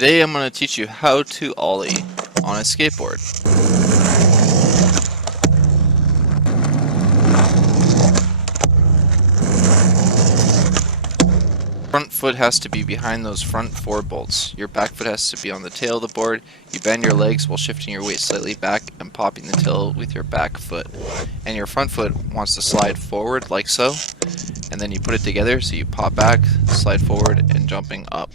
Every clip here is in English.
Today I'm going to teach you how to ollie on a skateboard. Front foot has to be behind those front 4 bolts. Your back foot has to be on the tail of the board. You bend your legs while shifting your weight slightly back and popping the tail with your back foot. And your front foot wants to slide forward like so. And then you put it together so you pop back, slide forward, and jumping up.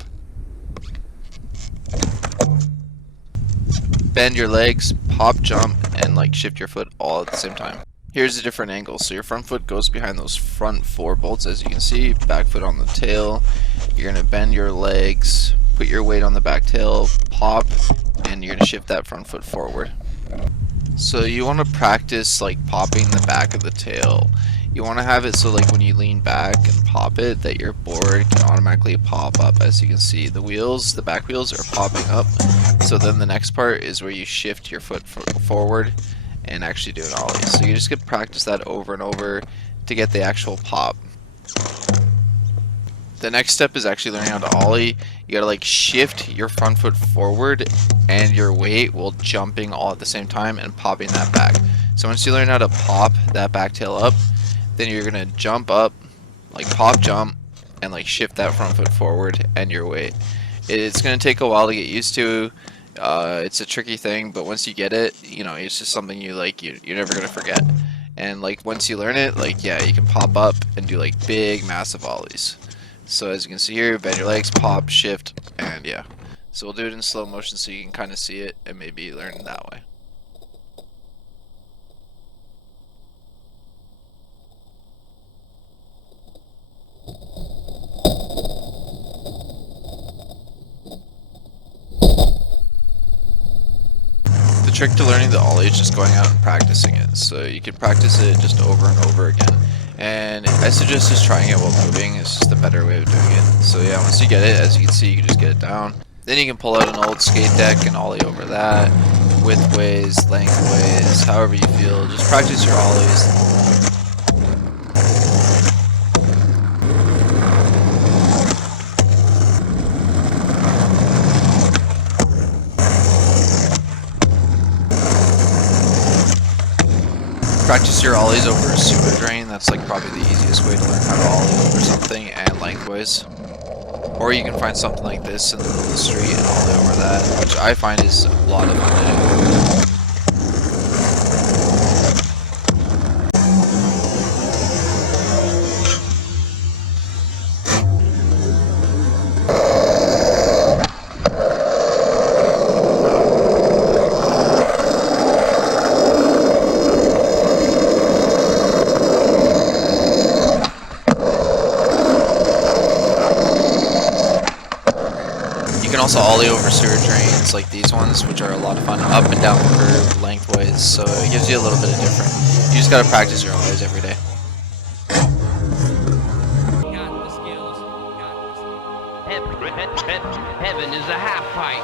Bend your legs, pop, jump, and shift your foot all at the same time. Here's a different angle. So your front foot goes behind those front 4 bolts, as you can see. Back foot on the tail. You're going to bend your legs, put your weight on the back tail, pop, and you're going to shift that front foot forward. So you want to practice popping the back of the tail. You want to have it so when you lean back and pop it, that your board can automatically pop up. As you can see, the wheels, the back wheels are popping up. So then the next part is where you shift your foot forward and actually do an ollie. So you just get practice that over and over to get the actual pop. The next step is actually learning how to ollie. You gotta shift your front foot forward and your weight while jumping all at the same time and popping that back. So once you learn how to pop that back tail up, then you're gonna jump up, pop, jump, and shift that front foot forward and your weight. It's gonna take a while to get used to. It's a tricky thing, but once you get it, it's just something you're never gonna forget. And once you learn it, yeah, you can pop up and do big, massive ollies. So as you can see here, bend your legs, pop, shift, and yeah. So we'll do it in slow motion so you can kind of see it and maybe learn that way. The trick to learning the ollie is just going out and practicing it. So you can practice it just over and over again. And I suggest just trying it while moving. It's just a better way of doing it. So yeah, once you get it, as you can see, you can just get it down. Then you can pull out an old skate deck and ollie over that. Widthways, lengthways, however you feel. Just practice your ollies. Practice your ollies over a sewer drain. That's probably the easiest way to learn how to ollie over something, and lengthways. Or you can find something like this in the middle of the street and ollie over that, which I find is a lot of fun to do. You can also ollie over sewer drains like these ones, which are a lot of fun, up and down the curve, lengthways, so it gives you a little bit of different. You just gotta practice your ollies every day. Heaven is a half pipe.